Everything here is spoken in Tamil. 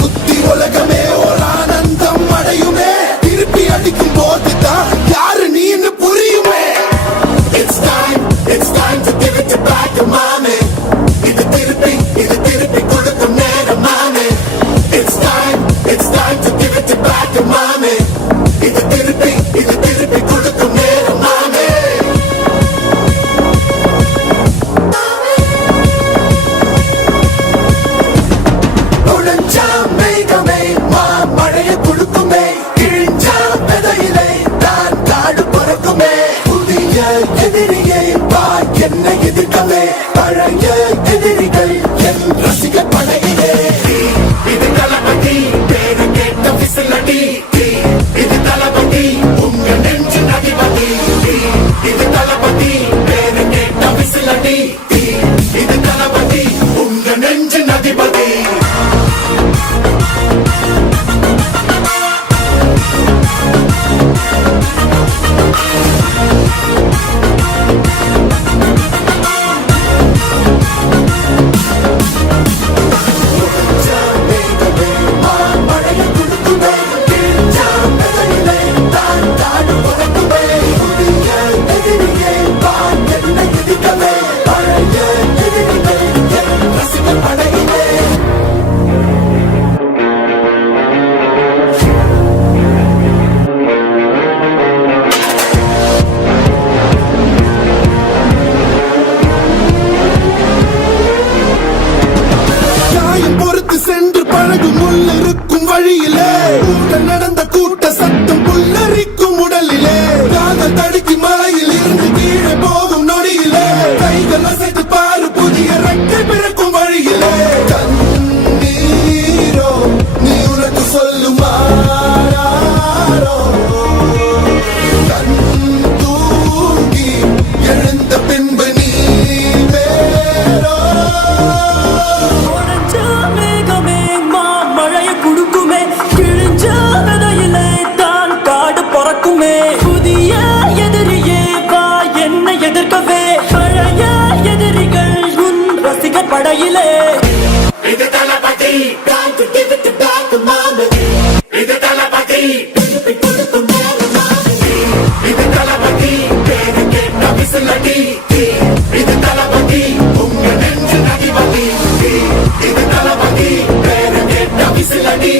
குத்தி உலகமே ஒரு ஆனந்தம் அடையுமே திருப்பி அடிக்கும் போதுதான் யாரு நீன்னு புரியுமே. It's time to give it back to mommy. இது திருப்பி கொடுக்கும் நேரம் மாமே. It's time to give it back to mommy. இது திருப்பி கொடுக்கும் நேரம் மாமே. நுழைஞ்சா மேகமே மழையை கொடுக்குமே கிழிஞ்சா விதையிலே தான் காடு பிறக்குமே. புதிய எதிரியை வா என்னை எதிர்க்கவே பழைய எதிரிகள் என் ரசிக படையிலே. இது தளபதி பேரு கேட்ட விசிலடி. இது தளபதி உங்க நெஞ்சு அதிபதி. இது தளபதி பேரு கேட்ட விசிலடி. இது தளபதி உங்க நெஞ்சு அதிபதி. இருக்கும் வழியிலே கூட நடந்த கூட்ட சத்தம் புல்லரிக்கும் உடலிலே. காதல் தடுக்கி மலையில் இருந்து கீழே போகும் நொடியிலே கைகள் அசைத்து பாரு புதிய ரெக்கை பிறக்கும் வழியிலே. கண்ணீரோ நீ உனக்கு சொல்லுமாறோ கண் தூங்கி எழுந்த பின்பு நீ வேறோ. குடுக்குமே கிழிஞ்ச விதையிலே தான் காடு பிறக்குமே. புதிய எதிரியே வா என்னை எதிர்க்கவே பழைய எதிரிகள் உன் ரசிகர் படையிலே. இது தளபதி time to give it back to mommy. இது தளபதி திருப்பி கொடுக்கும் நேரம் மாமே. இது தளபதி பேரு கேட்ட விசிலடி. இது தளபதி உங்க நெஞ்சு அதிபதி. இது தளபதி பேரு கேட்ட விசிலடி.